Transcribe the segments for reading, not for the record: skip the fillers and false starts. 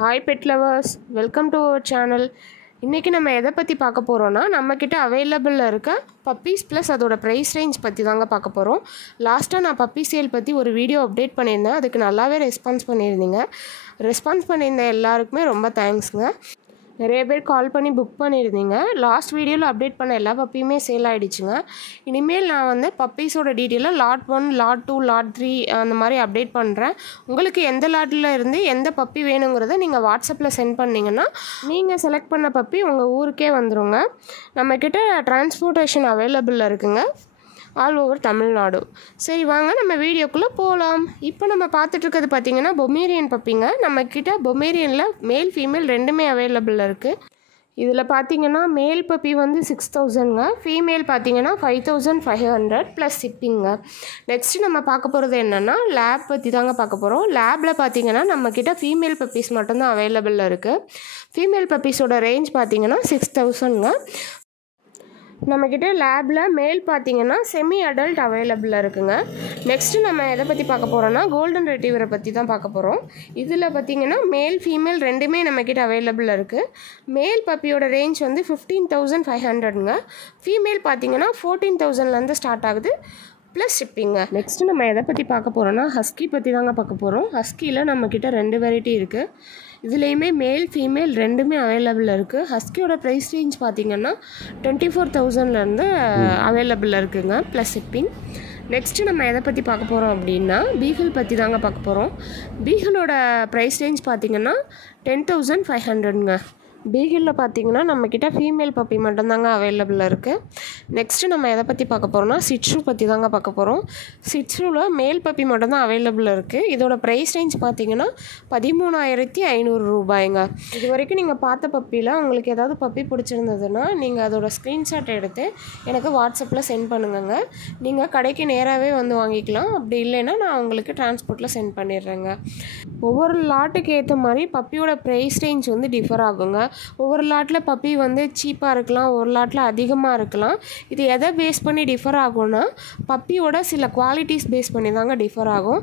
Hi pet lovers, welcome to our channel. இன்றைக்கி நம்ம எதை பற்றி பார்க்க போகிறோன்னா நம்மக்கிட்ட அவைலபிளில் இருக்க பப்பீஸ் ப்ளஸ் அதோட ப்ரைஸ் ரேஞ்ச் பற்றி தாங்க பார்க்க போகிறோம். லாஸ்ட்டாக நான் பப்பி சேல் பற்றி ஒரு வீடியோ அப்டேட் பண்ணியிருந்தேன். அதுக்கு நல்லாவே ரெஸ்பான்ஸ் பண்ணியிருந்தீங்க. ரெஸ்பான்ஸ் பண்ணியிருந்த எல்லாருக்குமே ரொம்ப தேங்க்ஸுங்க. நிறைய பேர் கால் பண்ணி புக் பண்ணியிருந்தீங்க. லாஸ்ட் வீடியோவில் அப்டேட் பண்ண எல்லா பப்பியுமே சேல் ஆகிடுச்சுங்க. இனிமேல் நான் வந்து பப்பீஸோட டீட்டெயிலாக லாட் 1, லாட் 2, லாட் 3 அந்த மாதிரி அப்டேட் பண்ணுறேன். உங்களுக்கு எந்த லாட்டில் இருந்து எந்த பப்பி வேணுங்கிறத நீங்கள் வாட்ஸ்அப்பில் சென்ட் பண்ணிங்கன்னா நீங்கள் செலக்ட் பண்ண பப்பி உங்கள் ஊருக்கே வந்துடுங்க. நம்மக்கிட்ட டிரான்ஸ்போர்ட்டேஷன் அவைலபிளில் இருக்குங்க, ஆல் ஓவர் தமிழ்நாடு. சரி வாங்க நம்ம வீடியோக்குள்ளே போகலாம். இப்போ நம்ம பார்த்துட்ருக்கிறது பார்த்திங்கன்னா பொமேரியன் பப்பிங்க. நம்மக்கிட்ட பொமேரியனில் மேல் ஃபீமேல் ரெண்டுமே அவைலபிளில் இருக்குது. இதில் பார்த்திங்கன்னா மேல் பப்பி வந்து 6000ங்க, ஃபீமேல் பார்த்திங்கன்னா 5500 ப்ளஸ் ஷிப்பிங்க. நெக்ஸ்ட்டு நம்ம பார்க்க போகிறது என்னென்னா லேப் பற்றி தாங்க பார்க்க போகிறோம். லேபில் பார்த்திங்கன்னா நம்மக்கிட்ட ஃபீமேல் பப்பீஸ் மட்டும்தான் அவைலபிளில் இருக்குது. ஃபீமேல் பப்பீஸோட ரேஞ்ச் பார்த்திங்கன்னா 6000ங்க. நம்மக்கிட்ட லேபில் மேல் பார்த்திங்கன்னா செமி அடல்ட் அவைலபிளில் இருக்குங்க. நெக்ஸ்ட்டு நம்ம எதை பற்றி பார்க்க போகிறோன்னா கோல்டன் ரெட்ரீவரை பற்றி தான் பார்க்க போகிறோம். இதில் பார்த்திங்கன்னா மேல் ஃபீமேல் ரெண்டுமே நம்மக்கிட்ட அவைலபிளில் இருக்குது. மேல் பப்பியோட ரேஞ்ச் வந்து 15500ங்க. ஃபீமேல் பார்த்திங்கன்னா 14000லேருந்து ஸ்டார்ட் ஆகுது ப்ளஸ் ஷிப்பிங்க. நெக்ஸ்ட்டு நம்ம எதை பற்றி பார்க்க போகிறோன்னா ஹஸ்கி பற்றி தாங்க பார்க்க போகிறோம். ஹஸ்கியில் நம்மக்கிட்ட 2 வெரைட்டி இருக்குது. இதுலேயுமே மேல் ஃபீமேல் ரெண்டுமே அவைலபிளில் இருக்குது. ஹஸ்கியோட ப்ரைஸ் ரேஞ்ச் பார்த்திங்கன்னா 24000லேருந்து அவைலபிளில் இருக்குதுங்க ப்ளஸ் ஷிப்பிங். நெக்ஸ்ட்டு நம்ம எதை பற்றி பார்க்க போகிறோம் அப்படின்னா பீகிள் பற்றி தாங்க பார்க்க போகிறோம். பீகிளோட ப்ரைஸ் ரேஞ்ச் பார்த்திங்கன்னா 10500ங்க. பீகிளில் பார்த்திங்கன்னா நம்மக்கிட்ட ஃபீமேல் பப்பி மட்டும்தாங்க அவைலபிளில் இருக்குது. நெக்ஸ்ட்டு நம்ம எதை பற்றி பார்க்க போகிறோம்னா சிட்ரு பற்றி தாங்க பார்க்க போகிறோம். சிட்ருவில் மேல் பப்பி மட்டும்தான் அவைலபிளில் இருக்குது. இதோட ப்ரைஸ் ரேஞ்ச் பார்த்திங்கன்னா 13500 ரூபாய்ங்க. இது வரைக்கும் நீங்கள் பார்த்த பப்பியில் உங்களுக்கு ஏதாவது பப்பி பிடிச்சிருந்ததுன்னா நீங்கள் அதோட ஸ்க்ரீன்ஷாட் எடுத்து எனக்கு வாட்ஸ்அப்பில் சென்ட் பண்ணுங்கங்க. நீங்கள் கடைக்கு நேராகவே வந்து வாங்கிக்கலாம். அப்படி இல்லைன்னா நான் உங்களுக்கு டிரான்ஸ்போர்ட்டில் சென்ட் பண்ணிடுறேங்க. ஒவ்வொரு லாட்டுக்கு ஏற்ற மாதிரி பப்பியோட ப்ரைஸ் ரேஞ்ச் வந்து டிஃபர் ஆகுங்க. ஒவ்வொரு லாட்டில் பப்பி வந்து சீப்பாக இருக்கலாம், ஒரு லாட்டில் அதிகமாக இருக்கலாம். இது எதை பேஸ் பண்ணி டிஃபர் ஆகும்னா பப்பியோட சில குவாலிட்டிஸ் பேஸ் பண்ணி தாங்க டிஃபர் ஆகும்.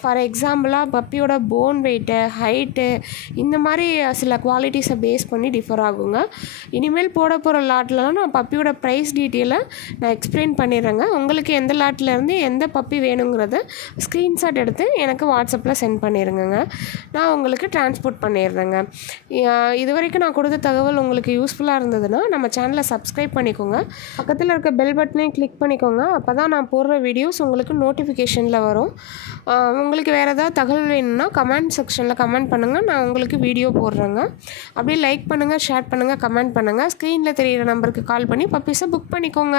ஃபார் எக்ஸாம்பிளாக பப்பியோட போன் வெயிட்டு, ஹைட்டு, இந்த மாதிரி சில குவாலிட்டிஸை பேஸ் பண்ணி டிஃபர் ஆகுங்க. இனிமேல் போட போகிற லாட்லலாம் நான் பப்பியோட ப்ரைஸ் டீட்டெயிலை நான் எக்ஸ்பிளைன் பண்ணிடுறேங்க. உங்களுக்கு எந்த லாட்லேருந்து எந்த பப்பி வேணுங்கிறத ஸ்க்ரீன்ஷாட் எடுத்து எனக்கு வாட்ஸ்அப்பில் சென்ட் பண்ணிடுங்க. நான் உங்களுக்கு டிரான்ஸ்போர்ட் பண்ணிடுறேங்க. இது வரைக்கும் நான் கொடுத்த தகவல் உங்களுக்கு யூஸ்ஃபுல்லாக இருந்ததுன்னா நம்ம சேனலை சப்ஸ்கிரைப் பண்ணிக்கோங்க. பக்கத்தில் இருக்க பெல் பட்டனையும் கிளிக் பண்ணிக்கோங்க. அப்போ தான் நான் போடுற வீடியோஸ் உங்களுக்கு நோட்டிஃபிகேஷனில் வரும். உங்களுக்கு வேறு ஏதாவது தகவல் வேணும்னா கமெண்ட் செக்ஷனில் கமெண்ட் பண்ணுங்கள், நான் உங்களுக்கு வீடியோ போடுறேங்க. அப்படியே லைக் பண்ணுங்கள், ஷேர் பண்ணுங்கள், கமெண்ட் பண்ணுங்கள். ஸ்க்ரீனில் தெரிகிற நம்பருக்கு கால் பண்ணி பப்பீஸை புக் பண்ணிக்கோங்க.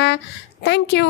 தேங்க்யூ.